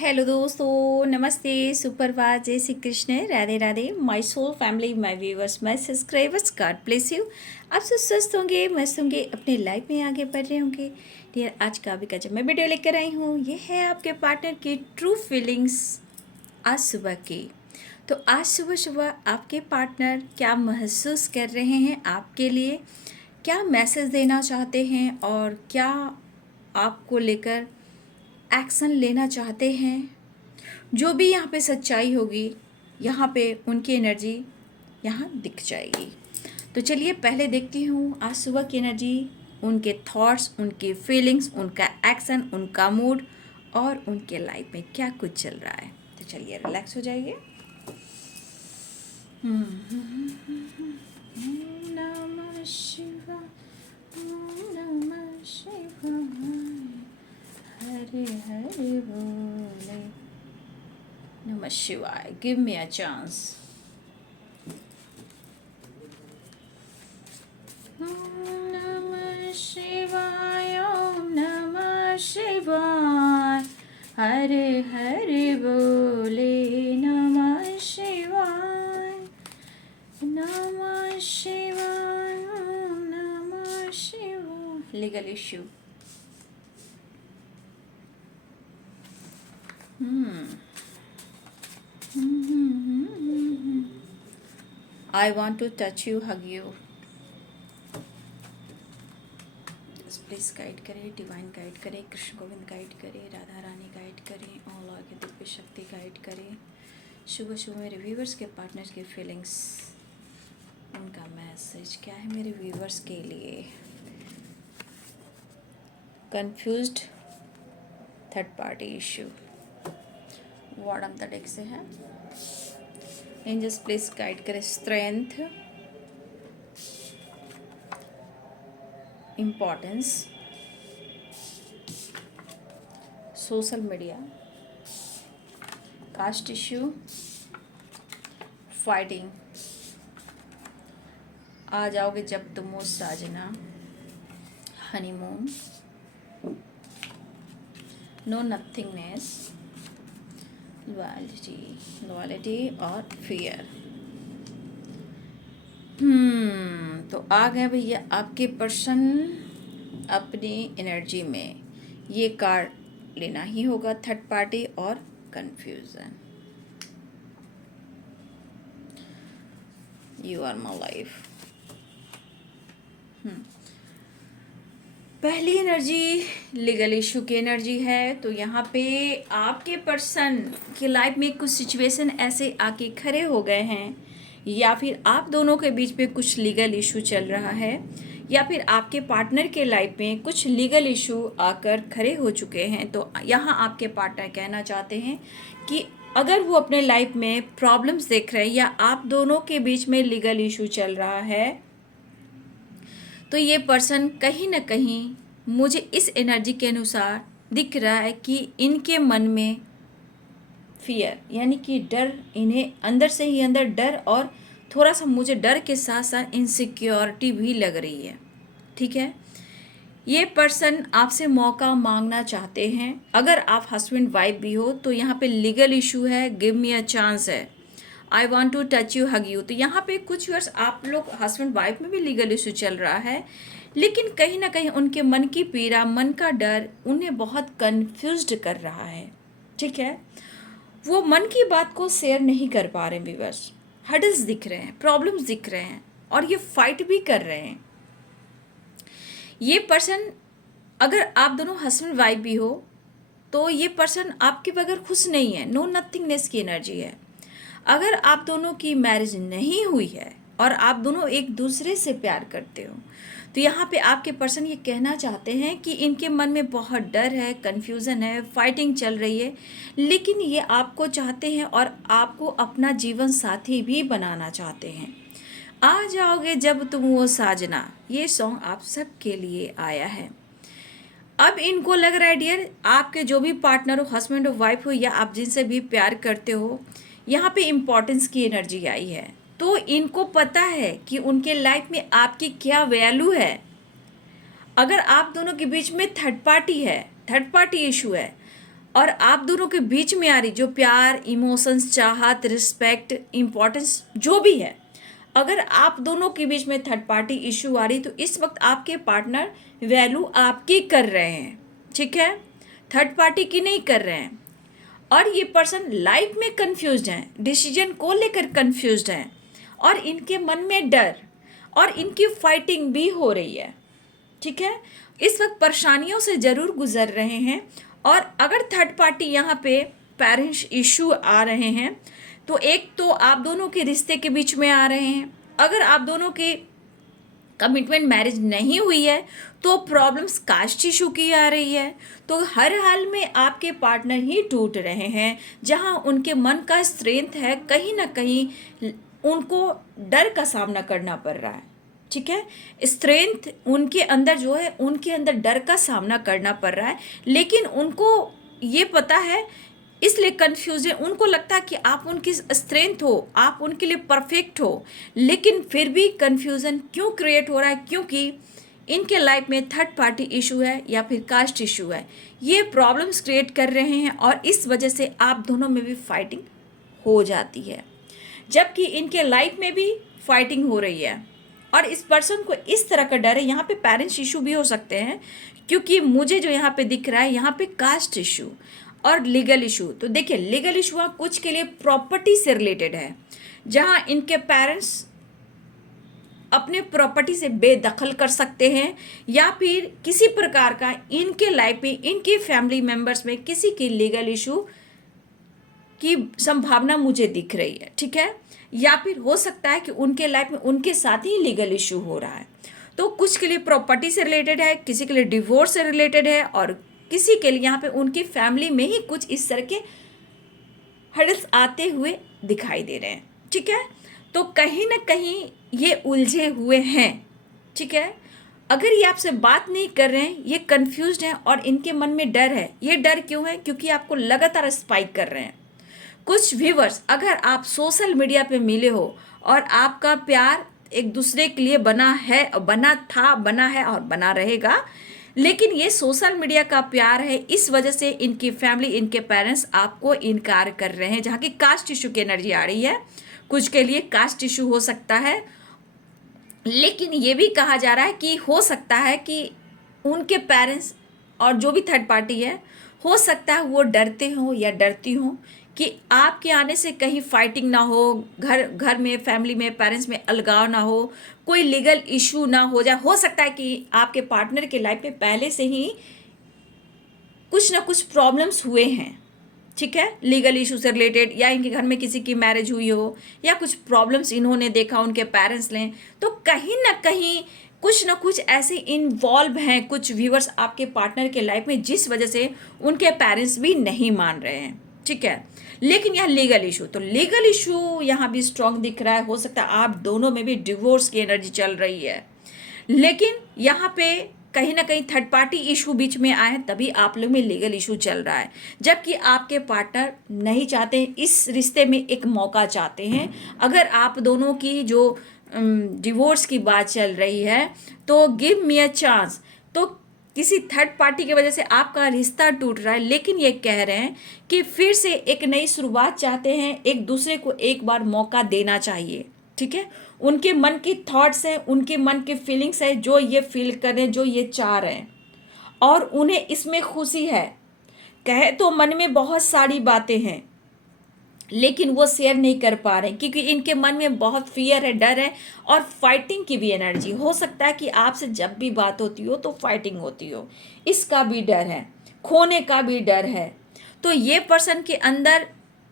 Hello दोस्तों, नमस्ते, सुप्रभात, जय Shri Krishna, Radhe Radhe. My soul family, my viewers, my subscribers, God bless you. आप सब स्वस्थ होंगे, मस्त होंगे, अपने लाइफ में आगे बढ़ रहे होंगे। डियर, आज का भी जब मैं वीडियो लेकर आई हूँ, ये है आपके पार्टनर की ट्रू फीलिंग्स आज सुबह की। तो आज सुबह सुबह आपके पार्टनर क्या महसूस कर रहे हैं आपके लिए, क्या मैसेज देना चाहते हैं और क्या आपको लेकर एक्शन लेना चाहते हैं। जो भी यहाँ पे सच्चाई होगी, यहाँ पे उनकी एनर्जी यहाँ दिख जाएगी। तो चलिए पहले देखती हूँ आज सुबह की एनर्जी, उनके थॉट्स, उनकी फीलिंग्स, उनका एक्शन, उनका मूड और उनके लाइफ में क्या कुछ चल रहा है। तो चलिए रिलैक्स हो जाइए। नमः शिवाय, नमः शिवाय, हरे हरे बोले। Namah Shivaya, give me a chance. Om Namah Shivaya, Om Namah Shivaya, Hare Hare Bole, Namah Shivaya, Namah Shivaya, Om Namah Shivaya. Legal issue. I want to touch you, hug you. Please guide करें, divine guide करें, Krishna Govind guide करें, Radha Rani guide करें, all आगे दिव्य शक्ति guide करें। सुबह सुबह मेरे व्यूवर्स के पार्टनर्स की फीलिंग्स, उनका मैसेज क्या है मेरे व्यूवर्स के लिए। Confused third party issue, bottom the deck से है। एंजल्स प्लीज गाइड करें, strength, importance, social media, caste issue, fighting, आ जाओगे जब तुम हो साजना, हनीमून, नो नथिंगनेस, लॉयल्टी और फियर। तो आ गए भैया आपके पर्सन अपनी एनर्जी में। ये कार्ड लेना ही होगा, थर्ड पार्टी और confusion. You are my life. पहली एनर्जी लीगल इशू की एनर्जी है। तो यहाँ पे आपके पर्सन की लाइफ में कुछ सिचुएशन ऐसे आके खड़े हो गए हैं, या फिर आप दोनों के बीच में कुछ लीगल इशू चल रहा है, या फिर आपके पार्टनर के लाइफ में कुछ लीगल इशू आकर खड़े हो चुके हैं। तो यहाँ आपके पार्टनर कहना चाहते हैं कि अगर वो अपने लाइफ में प्रॉब्लम्स देख रहे हैं या आप दोनों के बीच में लीगल इशू चल रहा है, तो ये पर्सन कहीं ना कहीं मुझे इस एनर्जी के अनुसार दिख रहा है कि इनके मन में फियर यानी कि डर, इन्हें अंदर से ही अंदर डर और थोड़ा सा मुझे डर के साथ साथ इनसिक्योरिटी भी लग रही है। ठीक है, ये पर्सन आपसे मौका मांगना चाहते हैं। अगर आप हस्बैंड वाइफ भी हो तो यहाँ पे लीगल इशू है, गिव मी अ चांस है, I want to touch you, hug you. तो यहाँ पे कुछ वर्ष आप लोग हस्बैंड वाइफ में भी लीगल इशू चल रहा है, लेकिन कहीं ना कहीं उनके मन की पीड़ा, मन का डर उन्हें बहुत कन्फ्यूज्ड कर रहा है। ठीक है, वो मन की बात को शेयर नहीं कर पा रहे हैं। व्यूअर्स, हर्डल्स दिख रहे हैं, प्रॉब्लम्स दिख रहे हैं और ये फाइट भी कर रहे हैं। ये पर्सन, अगर आप दोनों हस्बैंड वाइफ भी हो तो ये पर्सन आपके बगैर खुश नहीं है, नो नथिंगनेस की एनर्जी है। अगर आप दोनों की मैरिज नहीं हुई है और आप दोनों एक दूसरे से प्यार करते हो, तो यहाँ पे आपके पर्सन ये कहना चाहते हैं कि इनके मन में बहुत डर है, कन्फ्यूज़न है, फाइटिंग चल रही है, लेकिन ये आपको चाहते हैं और आपको अपना जीवन साथी भी बनाना चाहते हैं। आ जाओगे जब तुम वो साजना, ये सॉन्ग आप सबके लिए आया है। अब इनको लग रहा है डियर, आपके जो भी पार्टनर हो, हस्बैंड हो, वाइफ हो, या आप जिनसे भी प्यार करते हो, यहाँ पे इम्पोर्टेंस की एनर्जी आई है। तो इनको पता है कि उनके लाइफ में आपकी क्या वैल्यू है। अगर आप दोनों के बीच में थर्ड पार्टी है, थर्ड पार्टी इशू है, और आप दोनों के बीच में आ रही जो प्यार, इमोशंस, चाहत, रिस्पेक्ट, इम्पोर्टेंस जो भी है, अगर आप दोनों के बीच में थर्ड पार्टी इशू आ रही तो इस वक्त आपके पार्टनर वैल्यू आपकी कर रहे हैं, ठीक है, थर्ड पार्टी की नहीं कर रहे हैं। और ये पर्सन लाइफ में कंफ्यूज्ड हैं, डिसीजन को लेकर कंफ्यूज्ड हैं, और इनके मन में डर और इनकी फाइटिंग भी हो रही है, ठीक है। इस वक्त परेशानियों से ज़रूर गुजर रहे हैं। और अगर थर्ड पार्टी यहाँ पे पेरेंट्स इशू आ रहे हैं तो एक तो आप दोनों के रिश्ते के बीच में आ रहे हैं। अगर आप दोनों की कमिटमेंट मैरिज नहीं हुई है तो प्रॉब्लम्स कास्ट इशू की आ रही है। तो हर हाल में आपके पार्टनर ही टूट रहे हैं। जहां उनके मन का स्ट्रेंथ है, कहीं ना कहीं उनको डर का सामना करना पड़ रहा है, ठीक है। स्ट्रेंथ उनके अंदर जो है, उनके अंदर डर का सामना करना पड़ रहा है, लेकिन उनको ये पता है, इसलिए कंफ्यूज है। उनको लगता है कि आप उनकी स्ट्रेंथ हो, आप उनके लिए परफेक्ट हो, लेकिन फिर भी कंफ्यूजन क्यों क्रिएट हो रहा है? क्योंकि इनके लाइफ में थर्ड पार्टी इशू है या फिर कास्ट इशू है। ये प्रॉब्लम्स क्रिएट कर रहे हैं और इस वजह से आप दोनों में भी फाइटिंग हो जाती है, जबकि इनके लाइफ में भी फाइटिंग हो रही है। और इस पर्सन को इस तरह का डर है, यहाँ पे पेरेंट्स इशू भी हो सकते हैं, क्योंकि मुझे जो यहाँ पे दिख रहा है, यहाँ पे कास्ट इशू और लीगल इशू। तो देखिए, लीगल इशू वहाँ कुछ के लिए प्रॉपर्टी से रिलेटेड है, जहाँ इनके पेरेंट्स अपने प्रॉपर्टी से बेदखल कर सकते हैं, या फिर किसी प्रकार का इनके लाइफ में, इनके फैमिली मेम्बर्स में किसी की लीगल इशू की संभावना मुझे दिख रही है, ठीक है। या फिर हो सकता है कि उनके लाइफ में उनके साथ ही लीगल इशू हो रहा है। तो कुछ के लिए प्रॉपर्टी से रिलेटेड है, किसी के लिए डिवोर्स से रिलेटेड है, और किसी के लिए यहाँ पे उनकी फैमिली में ही कुछ इस तरह के हर्डल्स आते हुए दिखाई दे रहे हैं, ठीक है। तो कहीं ना कहीं ये उलझे हुए हैं, ठीक है। अगर ये आपसे बात नहीं कर रहे हैं, ये कंफ्यूज्ड हैं और इनके मन में डर है। ये डर क्यों है? क्योंकि आपको लगातार स्पाइक कर रहे हैं। कुछ व्यूवर्स, अगर आप सोशल मीडिया पे मिले हो और आपका प्यार एक दूसरे के लिए बना है, बना था, बना है और बना रहेगा, लेकिन ये सोशल मीडिया का प्यार है, इस वजह से इनकी फैमिली, इनके पेरेंट्स आपको इनकार कर रहे हैं, जहाँ की कास्ट इशू की एनर्जी आ रही है। कुछ के लिए कास्ट इशू हो सकता है, लेकिन ये भी कहा जा रहा है कि हो सकता है कि उनके पेरेंट्स और जो भी थर्ड पार्टी है, हो सकता है वो डरते हों या डरती हों कि आपके आने से कहीं फाइटिंग ना हो, घर में, फैमिली में, पेरेंट्स में अलगाव ना हो, कोई लीगल इशू ना हो जाए। हो सकता है कि आपके पार्टनर के लाइफ में पहले से ही कुछ ना कुछ प्रॉब्लम्स हुए हैं, ठीक है, लीगल इशू से रिलेटेड, या इनके घर में किसी की मैरिज हुई हो, या कुछ प्रॉब्लम्स इन्होंने देखा उनके पेरेंट्स ने। तो कहीं ना कहीं कुछ ना कुछ ऐसे इन्वॉल्व हैं कुछ व्यूअर्स आपके पार्टनर के लाइफ में, जिस वजह से उनके पेरेंट्स भी नहीं मान रहे हैं, ठीक है। लेकिन यहाँ लीगल इशू, तो लीगल इशू यहाँ भी स्ट्रांग दिख रहा है। हो सकता है आप दोनों में भी डिवोर्स की एनर्जी चल रही है, लेकिन यहाँ पे कहीं ना कहीं थर्ड पार्टी इशू बीच में आए हैं, तभी आप लोग में लीगल इशू चल रहा है। जबकि आपके पार्टनर नहीं चाहते, इस रिश्ते में एक मौका चाहते हैं। अगर आप दोनों की जो डिवोर्स की बात चल रही है, तो गिव मी अ चांस, तो किसी थर्ड पार्टी की वजह से आपका रिश्ता टूट रहा है, लेकिन ये कह रहे हैं कि फिर से एक नई शुरुआत चाहते हैं, एक दूसरे को एक बार मौका देना चाहिए, ठीक है। उनके मन की थॉट्स हैं, उनके मन की फीलिंग्स है, जो ये फील कर रहे हैं, जो ये चाह रहे हैं, और उन्हें इसमें खुशी है। कहे तो मन में बहुत सारी बातें हैं, लेकिन वो शेयर नहीं कर पा रहे हैं, क्योंकि इनके मन में बहुत फियर है, डर है, और फाइटिंग की भी एनर्जी। हो सकता है कि आपसे जब भी बात होती हो तो फाइटिंग होती हो, इसका भी डर है, खोने का भी डर है। तो ये पर्सन के अंदर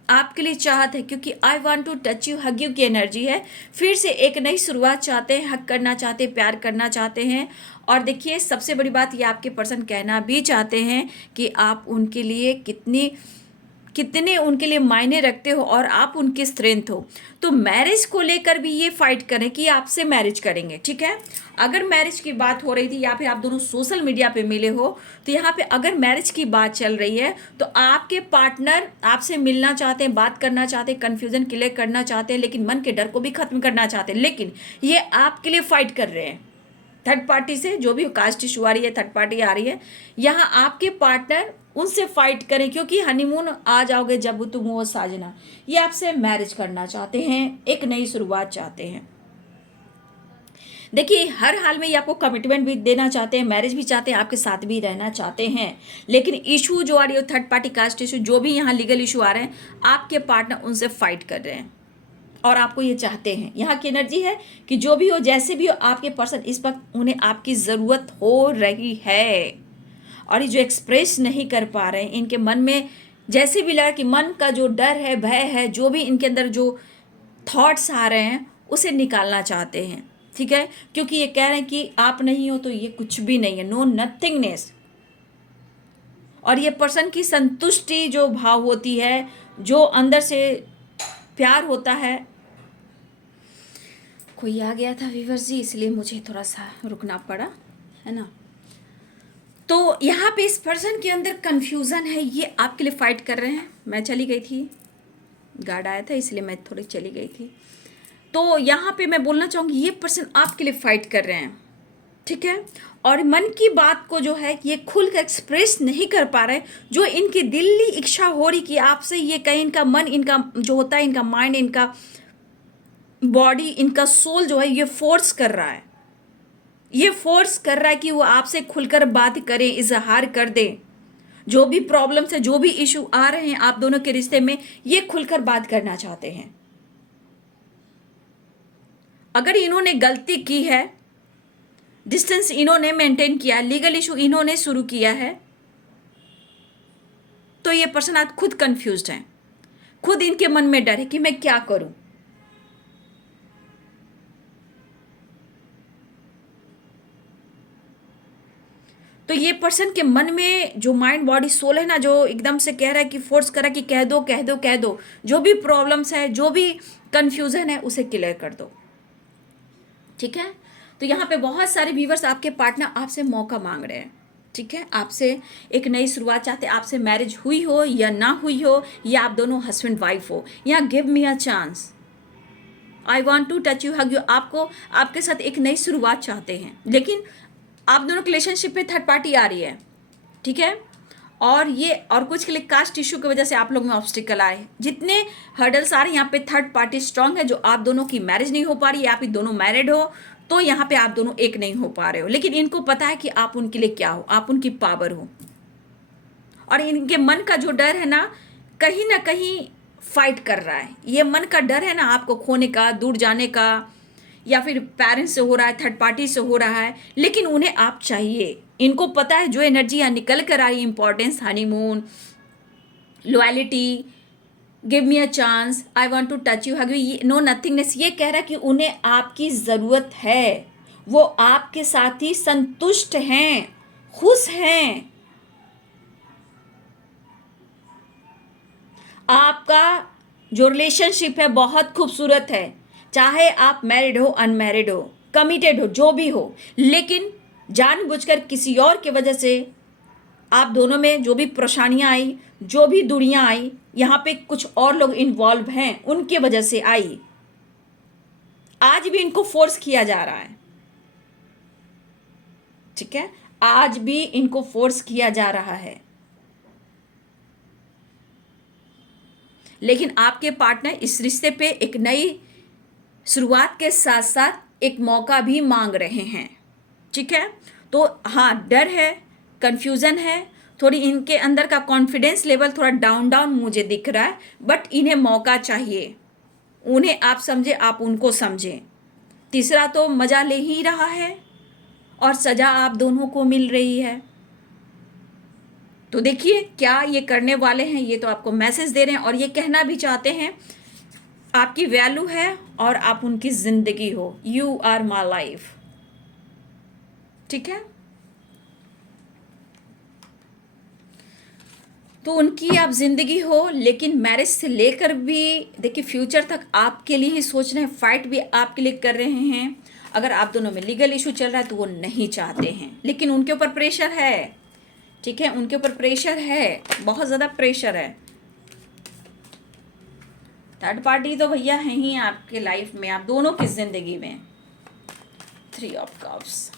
आपके लिए चाहत है, क्योंकि I want to touch you, hug you की एनर्जी है। फिर से एक नई शुरुआत चाहते हैं, हक करना चाहते हैं, प्यार करना चाहते हैं। और देखिए, सबसे बड़ी बात ये आपके पर्सन कहना भी चाहते हैं कि आप उनके लिए कितने उनके लिए मायने रखते हो और आप उनके स्ट्रेंथ हो। तो मैरिज को लेकर भी ये फाइट करें कि आपसे मैरिज करेंगे, ठीक है। अगर मैरिज की बात हो रही थी, या फिर आप दोनों सोशल मीडिया पे मिले हो, तो यहाँ पे अगर मैरिज की बात चल रही है, तो आपके पार्टनर आपसे मिलना चाहते हैं, बात करना चाहते हैं, कन्फ्यूजन क्लियर करना चाहते हैं, लेकिन मन के डर को भी खत्म करना चाहते हैं, लेकिन ये आपके लिए फाइट कर रहे हैं थर्ड पार्टी से। जो भी कास्ट इशू आ रही है, थर्ड पार्टी आ रही है, यहाँ आपके पार्टनर उनसे फाइट करें, क्योंकि हनीमून आ जाओगे जब तुम वो साजना, ये आपसे मैरिज करना चाहते हैं, एक नई शुरुआत चाहते हैं। देखिए हर हाल में ये आपको कमिटमेंट भी देना चाहते हैं, मैरिज भी चाहते हैं, आपके साथ भी रहना चाहते हैं। लेकिन इशू जो आ रही है, थर्ड पार्टी कास्ट इशू, जो भी यहाँ लीगल इशू आ रहे हैं, आपके पार्टनर उनसे फाइट कर रहे हैं और आपको ये चाहते हैं। यहाँ की एनर्जी है कि जो भी हो, जैसे भी हो, आपके पर्सन इस वक्त उन्हें आपकी ज़रूरत हो रही है। और ये जो एक्सप्रेस नहीं कर पा रहे हैं, इनके मन में जैसे भी लगा कि मन का जो डर है, भय है, जो भी इनके अंदर जो थॉट्स आ रहे हैं, उसे निकालना चाहते हैं। ठीक है, क्योंकि ये कह रहे हैं कि आप नहीं हो तो ये कुछ भी नहीं है, नो नथिंगनेस। और ये पर्सन की संतुष्टि जो भाव होती है, जो अंदर से प्यार होता है। कोई आ गया था व्यूअर्स जी, इसलिए मुझे थोड़ा सा रुकना पड़ा, है ना। तो यहाँ पे इस पर्सन के अंदर कंफ्यूजन है, ये आपके लिए फाइट कर रहे हैं। मैं चली गई थी, गार्ड आया था इसलिए मैं थोड़ी चली गई थी। तो यहाँ पे मैं बोलना चाहूँगी, ये पर्सन आपके लिए फाइट कर रहे हैं, ठीक है। और मन की बात को जो है ये खुल कर एक्सप्रेस नहीं कर पा रहे, जो इनकी दिल्ली इच्छा हो रही कि आपसे ये कहीं, इनका मन, इनका जो होता है, इनका माइंड, इनका बॉडी, इनका सोल जो है ये फोर्स कर रहा है, ये फोर्स कर रहा है कि वो आपसे खुलकर बात करें, इजहार कर दें। जो भी प्रॉब्लम्स है, जो भी इशू आ रहे हैं आप दोनों के रिश्ते में, ये खुलकर बात करना चाहते हैं। अगर इन्होंने गलती की है, डिस्टेंस इन्होंने मेंटेन किया, लीगल इशू इन्होंने शुरू किया है, तो ये पर्सन आज खुद कंफ्यूज्ड है, खुद इनके मन में डर है कि मैं क्या करूं। तो ये पर्सन के मन में जो माइंड बॉडी सोल है ना, जो एकदम से कह रहा है कि फोर्स कर रहा है कि कह दो कह दो कह दो, जो भी प्रॉब्लम्स है, जो भी कंफ्यूजन है, उसे क्लियर कर दो। ठीक है, तो यहाँ पे बहुत सारे व्यूवर्स, आपके पार्टनर आपसे मौका मांग रहे हैं। ठीक है, आपसे एक नई शुरुआत चाहते हैं, आपसे मैरिज हुई हो या ना हुई हो, या आप दोनों हस्बैंड वाइफ हो। यहाँ give me a chance, I want to touch you, hug you, आपको आपके साथ एक नई शुरुआत चाहते हैं। लेकिन आप दोनों के रिलेशनशिप में थर्ड पार्टी आ रही है, ठीक है। और ये और कुछ के लिए कास्ट इशू की वजह से आप लोग में ऑब्स्टिकल आए, जितने हर्डल्स आ रहे हैं, यहाँ पे थर्ड पार्टी स्ट्रांग है, जो आप दोनों की मैरिज नहीं हो पा रही है। आप ही दोनों मैरिड हो, तो यहाँ पे आप दोनों एक नहीं हो पा रहे हो, लेकिन इनको पता है कि आप उनके लिए क्या हो, आप उनकी पावर हो। और इनके मन का जो डर है ना कहीं फाइट कर रहा है। ये मन का डर है ना, आपको खोने का, दूर जाने का, या फिर पेरेंट्स से हो रहा है, थर्ड पार्टी से हो रहा है, लेकिन उन्हें आप चाहिए। इनको पता है जो एनर्जी यहाँ निकल कर आई, importance, honeymoon, loyalty, give me a chance, I want to touch you, hug you, no nothingness, ये कह रहा है कि उन्हें आपकी ज़रूरत है। वो आपके साथ ही संतुष्ट हैं, खुश हैं। आपका जो रिलेशनशिप है बहुत खूबसूरत है, चाहे आप मैरिड हो, अनमैरिड हो, कमिटेड हो, जो भी हो, लेकिन जानबूझकर किसी और की वजह से आप दोनों में जो भी परेशानियां आई, जो भी दूरियां आई, यहाँ पे कुछ और लोग इन्वॉल्व हैं, उनकी वजह से आई। आज भी इनको फोर्स किया जा रहा है, ठीक है, आज भी इनको फोर्स किया जा रहा है। लेकिन आपके पार्टनर इस रिश्ते पे एक नई शुरुआत के साथ साथ एक मौका भी मांग रहे हैं। ठीक है, तो हाँ, डर है, कंफ्यूजन है, थोड़ी इनके अंदर का कॉन्फिडेंस लेवल थोड़ा डाउन डाउन मुझे दिख रहा है, बट इन्हें मौका चाहिए। उन्हें आप समझे, आप उनको समझें। तीसरा तो मजा ले ही रहा है और सजा आप दोनों को मिल रही है। तो देखिए क्या ये करने वाले हैं, ये तो आपको मैसेज दे रहे हैं और ये कहना भी चाहते हैं आपकी वैल्यू है और आप उनकी जिंदगी हो, यू आर माई लाइफ। ठीक है, तो उनकी आप जिंदगी हो, लेकिन मैरिज से लेकर भी देखिए फ्यूचर तक आपके लिए ही सोच रहे हैं, फाइट भी आपके लिए कर रहे हैं। अगर आप दोनों में लीगल इशू चल रहा है तो वो नहीं चाहते हैं, लेकिन उनके ऊपर प्रेशर है। ठीक है, उनके ऊपर प्रेशर है, बहुत ज़्यादा प्रेशर है। थर्ड पार्टी तो भैया है ही आपके लाइफ में, आप दोनों की जिंदगी में। 3 ऑफ कप्स,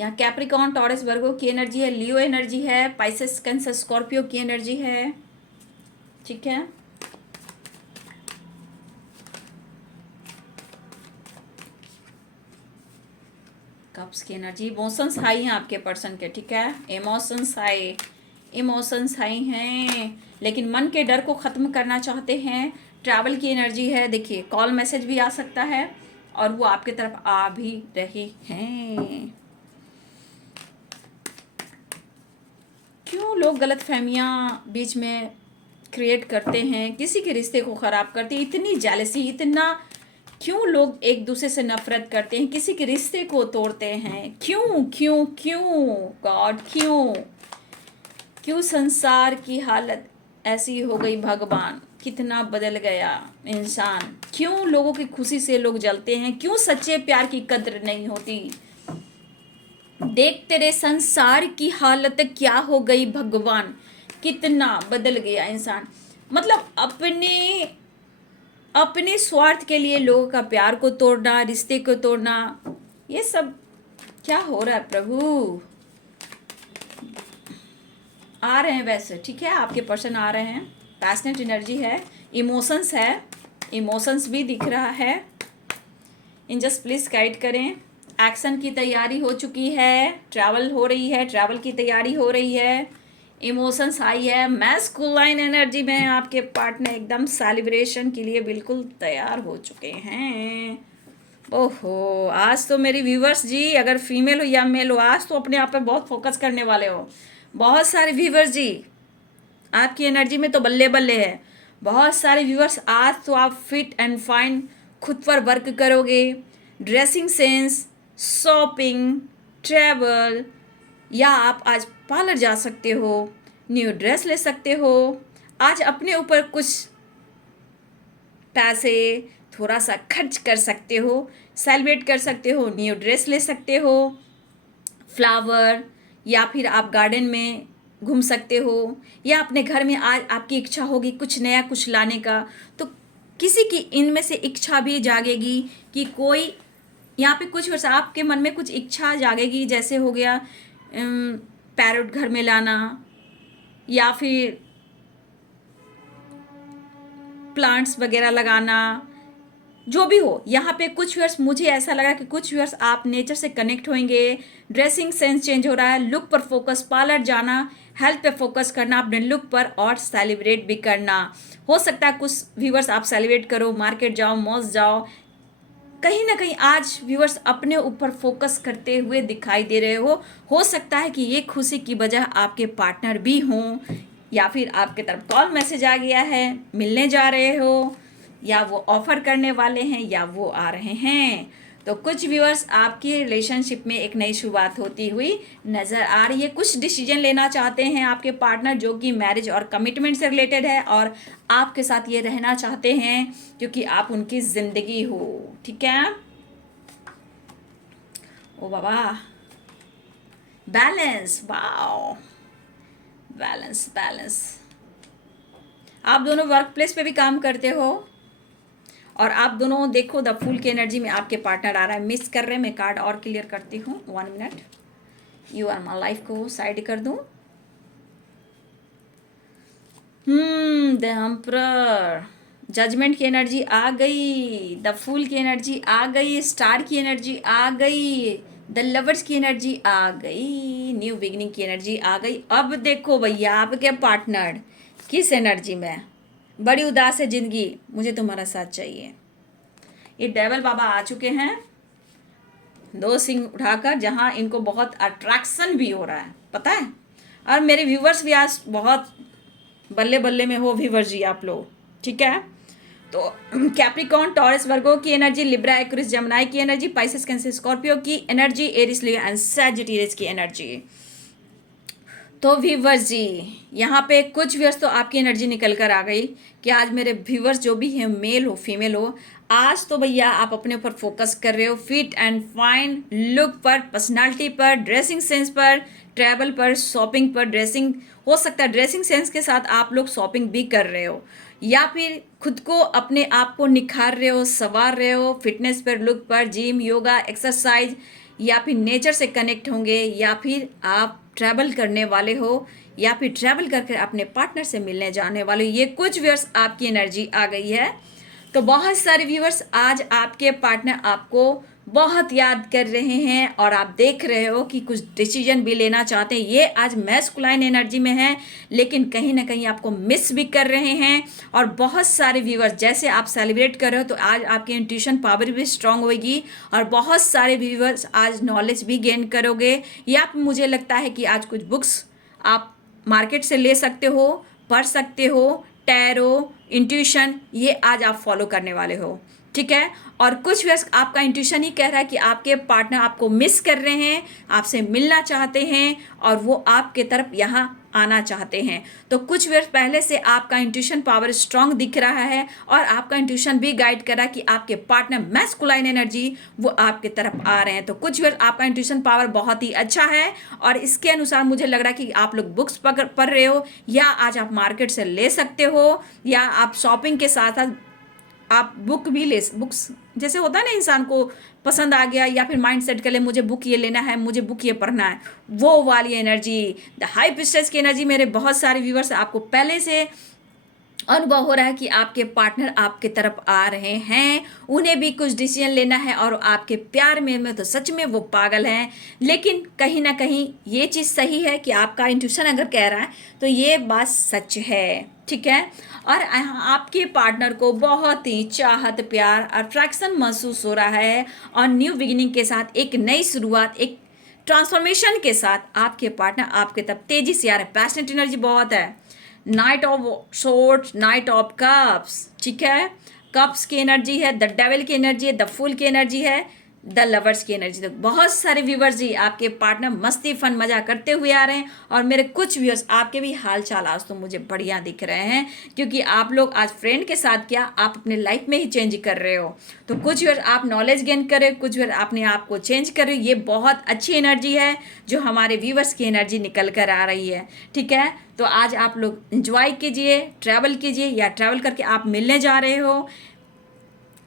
यहाँ कैप्रिकॉन टॉरस वर्गो की एनर्जी है, लियो एनर्जी है, पाइसेस कैंसर स्कॉर्पियो की एनर्जी है। ठीक है, कप्स की एनर्जी, इमोशंस हाई हैं आपके पर्सन के। ठीक है, इमोशंस हाई हैं, लेकिन मन के डर को ख़त्म करना चाहते हैं। ट्रैवल की एनर्जी है। देखिए, कॉल मैसेज भी आ सकता है और वो आपके तरफ आ भी रहे हैं। क्यों लोग गलत फहमियाँ बीच में क्रिएट करते हैं, किसी के रिश्ते को ख़राब करते हैं, इतनी जेलसी, इतना क्यों लोग एक दूसरे से नफरत करते हैं, किसी के रिश्ते को तोड़ते हैं, क्यों क्यों क्यों गॉड, क्यों क्यों संसार की हालत ऐसी हो गई, भगवान कितना बदल गया इंसान, क्यों लोगों की खुशी से लोग जलते हैं, क्यों सच्चे प्यार की कद्र नहीं होती। देख तेरे संसार की हालत क्या हो गई, भगवान कितना बदल गया इंसान। मतलब अपने स्वार्थ के लिए लोगों का प्यार को तोड़ना, रिश्ते को तोड़ना, ये सब क्या हो रहा है प्रभु। आ रहे हैं वैसे, ठीक है, आपके पर्सन आ रहे हैं, पैशनेट एनर्जी है, इमोशंस है, इमोशंस भी दिख रहा है। एंजल्स प्लीज गाइड करें। एक्शन की तैयारी हो चुकी है, ट्रैवल हो रही है, ट्रैवल की तैयारी हो रही है, इमोशंस हाई है, मैस्कुलाइन एनर्जी में आपके पार्टनर एकदम सेलिब्रेशन के लिए बिल्कुल तैयार हो चुके हैं। ओहो, आज तो मेरी व्यूवर्स जी, अगर फीमेल हो या मेल हो, आज तो अपने आप पे बहुत फोकस करने वाले हो। बहुत सारे व्यूवर्स जी, आपकी एनर्जी में तो बल्ले बल्ले है। बहुत सारे व्यूवर्स, आज तो आप फिट एंड फाइन खुद पर वर्क करोगे। ड्रेसिंग सेंस, शॉपिंग, ट्रैवल, या आप आज पार्लर जा सकते हो, न्यू ड्रेस ले सकते हो, आज अपने ऊपर कुछ पैसे थोड़ा सा खर्च कर सकते हो, सेलिब्रेट कर सकते हो, न्यू ड्रेस ले सकते हो, फ्लावर, या फिर आप गार्डन में घूम सकते हो, या अपने घर में आज आपकी इच्छा होगी कुछ नया कुछ लाने का, तो किसी की इनमें से इच्छा भी जागेगी कि कोई यहाँ पे कुछ वर्ष आपके मन में कुछ इच्छा जागेगी, जैसे हो गया पैरोट घर में लाना, या फिर प्लांट्स वगैरह लगाना, जो भी हो। यहाँ पे कुछ व्यूअर्स, मुझे ऐसा लगा कि कुछ व्यूअर्स आप नेचर से कनेक्ट होंगे, ड्रेसिंग सेंस चेंज हो रहा है, लुक पर फोकस, पार्लर जाना, हेल्थ पे फोकस करना अपने लुक पर, और सेलिब्रेट भी करना। हो सकता है कुछ व्यूअर्स आप सेलिब्रेट करो, मार्केट जाओ, मॉल जाओ, कहीं ना कहीं आज व्यूअर्स अपने ऊपर फोकस करते हुए दिखाई दे रहे हो सकता है कि ये खुशी की वजह आपके पार्टनर भी हों, या फिर आपके तरफ कॉल मैसेज आ गया है, मिलने जा रहे हो, या वो ऑफर करने वाले हैं, या वो आ रहे हैं। तो कुछ व्यूअर्स आपकी रिलेशनशिप में एक नई शुरुआत होती हुई नज़र आ रही है। कुछ डिसीजन लेना चाहते हैं आपके पार्टनर, जो कि मैरिज और कमिटमेंट से रिलेटेड है, और आपके साथ ये रहना चाहते हैं क्योंकि आप उनकी ज़िंदगी हो। ठीक है, ओ बाबा, बैलेंस, वाओ, बैलेंस बैलेंस। आप दोनों वर्क प्लेस पे भी काम करते हो, और आप दोनों देखो द फूल की एनर्जी में आपके पार्टनर आ रहा है, मिस कर रहे हैं। मैं कार्ड और क्लियर करती हूँ, 1 minute, you are my life को साइड कर दूँ। द एम्परर, जजमेंट की एनर्जी आ गई, द फूल की एनर्जी आ गई, स्टार की एनर्जी आ गई, द लवर्स की एनर्जी आ गई, न्यू बिगनिंग की एनर्जी आ गई। अब देखो भैया, आपके पार्टनर किस एनर्जी में, बड़ी उदास है जिंदगी, मुझे तुम्हारा साथ चाहिए। ये डेविल बाबा आ चुके हैं, 2 सिंह उठाकर, जहां इनको बहुत अट्रैक्शन भी हो रहा है, पता है। और मेरे व्यूवर्स भी आज बहुत बल्ले बल्ले में हो व्यूवर्स जी आप लोग, ठीक है। तो कैप्रिकॉन, टॉरस, वर्गो की एनर्जी, लिब्रा, एक्वेरियस, जमनाई की एनर्जी, पाइसेस, कैंसर, स्कॉर्पियो की energy, Aries, Leo and Sagittarius की एनर्जी। तो व्यूवर्स जी, यहाँ पे कुछ व्यूवर्स तो आपकी एनर्जी निकल कर आ गई कि आज मेरे व्यूवर्स जो भी हैं, मेल हो फीमेल हो, आज तो भैया आप अपने ऊपर फोकस कर रहे हो, फिट एंड फाइन लुक पर, पर्सनालिटी पर, ड्रेसिंग सेंस पर, ट्रैवल पर, शॉपिंग पर। ड्रेसिंग हो सकता है, ड्रेसिंग सेंस के साथ आप लोग शॉपिंग भी कर रहे हो, या फिर खुद को, अपने आप को निखार रहे हो, संवार रहे हो, फिटनेस पर, लुक पर, जिम, योगा, एक्सरसाइज, या फिर नेचर से कनेक्ट होंगे, या फिर आप ट्रैवल करने वाले हो, या फिर ट्रैवल करके अपने पार्टनर से मिलने जाने वाले हो। ये कुछ व्यूअर्स आपकी एनर्जी आ गई है। तो बहुत सारे व्यूअर्स आज आपके पार्टनर आपको बहुत याद कर रहे हैं और आप देख रहे हो कि कुछ डिसीजन भी लेना चाहते हैं। ये आज मैस्कुलाइन एनर्जी में है, लेकिन कहीं ना कहीं आपको मिस भी कर रहे हैं। और बहुत सारे व्यूअर्स जैसे आप सेलिब्रेट कर रहे हो, तो आज आपकी इंट्यूशन पावर भी स्ट्रांग होगी और बहुत सारे व्यूअर्स आज नॉलेज भी गेन करोगे। या मुझे लगता है कि आज कुछ बुक्स आप मार्केट से ले सकते हो, पढ़ सकते हो। टैरो, इंट्यूशन, ये आज आप फॉलो करने वाले हो, ठीक है। और कुछ व्यक्ति आपका इंट्यूशन ही कह रहा है कि आपके पार्टनर आपको मिस कर रहे हैं, आपसे मिलना चाहते हैं और वो आपके तरफ यहाँ आना चाहते हैं। तो कुछ व्यक्ति पहले से आपका इंट्यूशन पावर स्ट्रांग दिख रहा है और आपका इंट्यूशन भी गाइड कर रहा है कि आपके पार्टनर मैस्कुलाइन एनर्जी वो आपके तरफ आ रहे हैं। तो कुछ व्यक्ति आपका इंट्यूशन पावर बहुत ही अच्छा है और इसके अनुसार मुझे लग रहा है कि आप लोग बुक्स पढ़ रहे हो, या आज आप मार्केट से ले सकते हो, या आप शॉपिंग के साथ साथ आप बुक्स जैसे होता है ना, इंसान को पसंद आ गया या फिर माइंड सेट कर ले मुझे बुक ये लेना है, मुझे बुक ये पढ़ना है, वो वाली एनर्जी, द हाई पिस्टस की एनर्जी। मेरे बहुत सारे व्यूवर्स आपको पहले से अनुभव हो रहा है कि आपके पार्टनर आपके तरफ आ रहे हैं, उन्हें भी कुछ डिसीजन लेना है और आपके प्यार में तो सच में वो पागल हैं। लेकिन कहीं ना कहीं ये चीज़ सही है कि आपका इंट्यूशन अगर कह रहा है तो ये बात सच है, ठीक है। और आपके पार्टनर को बहुत ही चाहत, प्यार, अट्रैक्शन महसूस हो रहा है और न्यू बिगिनिंग के साथ, एक नई शुरुआत, एक ट्रांसफॉर्मेशन के साथ आपके पार्टनर आपके तरफ तेजी से आ रहे हैं। पैशनेट एनर्जी बहुत है। Night of swords, night of cups, ठीक है। कप्स की एनर्जी है, द डेविल की एनर्जी है, द फूल की एनर्जी है, द लवर्स की एनर्जी। तो बहुत सारे व्यूवर्स जी आपके पार्टनर मस्ती फन मजा करते हुए आ रहे हैं और मेरे कुछ व्यूअर्स आपके भी हाल चाल आज तो मुझे बढ़िया दिख रहे हैं, क्योंकि आप लोग आज फ्रेंड के साथ क्या आप अपने लाइफ में ही चेंज कर रहे हो। तो कुछ व्यूअर्स आप नॉलेज गेन कर रहे हो, कुछ व्यूअर्स अपने आप को चेंज कर रहे हो। ये बहुत अच्छी एनर्जी है जो हमारे व्यूवर्स की एनर्जी निकल कर आ रही है, ठीक है। तो आज आप लोग इंजॉय कीजिए, ट्रैवल कीजिए, या ट्रैवल करके आप मिलने जा रहे हो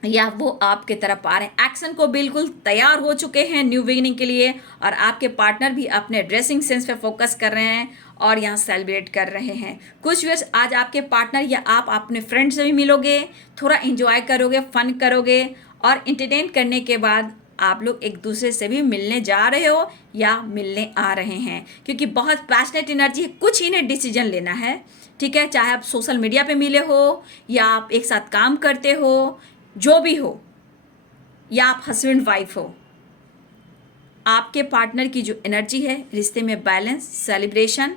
या वो आपके तरफ आ रहे हैं। एक्शन को बिल्कुल तैयार हो चुके हैं न्यू बिगिनिंग के लिए, और आपके पार्टनर भी अपने ड्रेसिंग सेंस पे फोकस कर रहे हैं और यहाँ सेलिब्रेट कर रहे हैं। कुछ व्यूअर्स आज आपके पार्टनर या आप अपने फ्रेंड से भी मिलोगे, थोड़ा एंजॉय करोगे, फन करोगे और इंटरटेन करने के बाद आप लोग एक दूसरे से भी मिलने जा रहे हो या मिलने आ रहे हैं, क्योंकि बहुत पैशनेट एनर्जी है। कुछ इन्हें डिसीजन लेना है, ठीक है। चाहे आप सोशल मीडिया पे मिले हो या आप एक साथ काम करते हो, जो भी हो, या आप हस्बैंड वाइफ हो, आपके पार्टनर की जो एनर्जी है रिश्ते में बैलेंस, सेलिब्रेशन,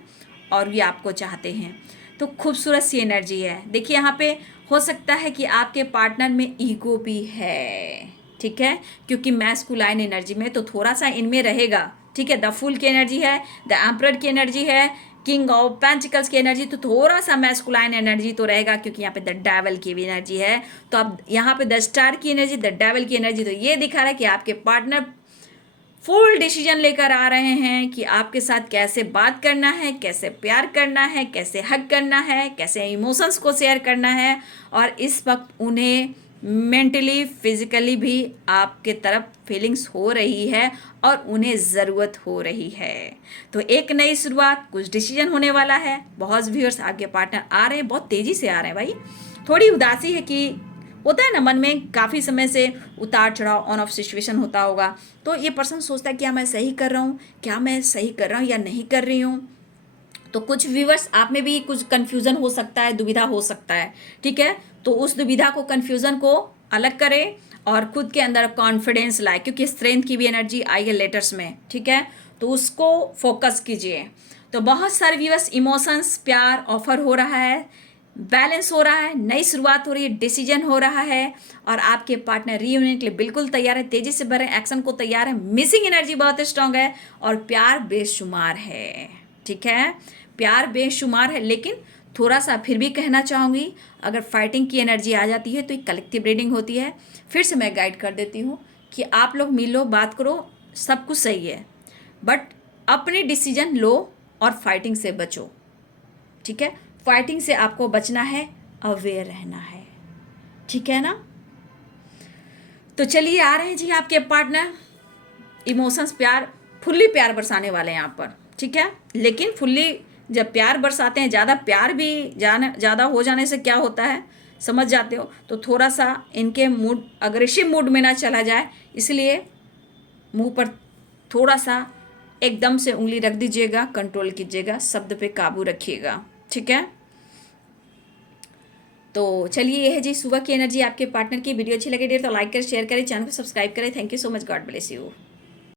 और ये आपको चाहते हैं। तो खूबसूरत सी एनर्जी है। देखिए यहाँ पे हो सकता है कि आपके पार्टनर में ईगो भी है, ठीक है, क्योंकि मैस्कुलाइन एनर्जी में तो थोड़ा सा इनमें रहेगा, ठीक है। द फूल की एनर्जी है, द एम्परर की एनर्जी है, किंग ऑफ पेंटिकल्स की एनर्जी, तो थोड़ा सा मैस्कुलाइन एनर्जी तो रहेगा, क्योंकि यहाँ पे द डेविल की भी एनर्जी है। तो अब यहाँ पे द स्टार की एनर्जी, द डेविल की एनर्जी, तो ये दिखा रहा है कि आपके पार्टनर फुल डिसीजन लेकर आ रहे हैं कि आपके साथ कैसे बात करना है, कैसे प्यार करना है, कैसे हग करना है, कैसे इमोशंस को शेयर करना है। और इस वक्त उन्हें मेंटली, फिजिकली भी आपके तरफ फीलिंग्स हो रही है और उन्हें ज़रूरत हो रही है। तो एक नई शुरुआत, कुछ डिसीजन होने वाला है। बहुत व्यूअर्स आपके पार्टनर आ रहे हैं, बहुत तेज़ी से आ रहे हैं भाई। थोड़ी उदासी है कि होता है ना, मन में काफ़ी समय से उतार चढ़ाव, ऑन ऑफ सिचुएशन होता होगा। तो ये पर्सन सोचता है क्या मैं सही कर रहा हूँ, क्या मैं सही कर रहा हूँ या नहीं कर रही हूँ। तो कुछ व्यूवर्स आप में भी कुछ कन्फ्यूज़न हो सकता है, दुविधा हो सकता है, ठीक है। तो उस दुविधा को, कन्फ्यूज़न को अलग करें और खुद के अंदर कॉन्फिडेंस लाए, क्योंकि स्ट्रेंथ की भी एनर्जी आई है लेटर्स में, ठीक है। तो उसको फोकस कीजिए। तो बहुत सारे व्यूवर्स इमोशंस, प्यार ऑफर हो रहा है, बैलेंस हो रहा है, नई शुरुआत हो रही है, डिसीजन हो रहा है और आपके पार्टनर रीयूनियन के लिए बिल्कुल तैयार है, तेजी से भरे एक्शन को तैयार है। मिसिंग एनर्जी बहुत स्ट्रांग है और प्यार बेशुमार है, ठीक है। प्यार बेशुमार है, लेकिन थोड़ा सा फिर भी कहना चाहूँगी, अगर फाइटिंग की एनर्जी आ जाती है तो एक कलेक्टिव रीडिंग होती है। फिर से मैं गाइड कर देती हूँ कि आप लोग मिलो, बात करो, सब कुछ सही है, बट अपने डिसीजन लो और फाइटिंग से बचो, ठीक है। फाइटिंग से आपको बचना है, अवेयर रहना है, ठीक है ना। तो चलिए आ रहे हैं जी आपके पार्टनर। इमोशंस प्यार फुल्ली प्यार बरसाने वाले हैं यहाँ पर, ठीक है। लेकिन फुल्ली जब प्यार बरसाते हैं, ज़्यादा प्यार भी ज़्यादा हो जाने से क्या होता है समझ जाते हो, तो थोड़ा सा इनके मूड अग्रेसिव मूड में ना चला जाए, इसलिए मुंह पर थोड़ा सा एकदम से उंगली रख दीजिएगा, कंट्रोल कीजिएगा, शब्द पे काबू रखिएगा, ठीक है। तो चलिए ये है जी सुबह की एनर्जी आपके पार्टनर की। वीडियो अच्छी लगे डियर तो लाइक करें, शेयर करें, चैनल को सब्सक्राइब करें। Thank you so much, God bless you.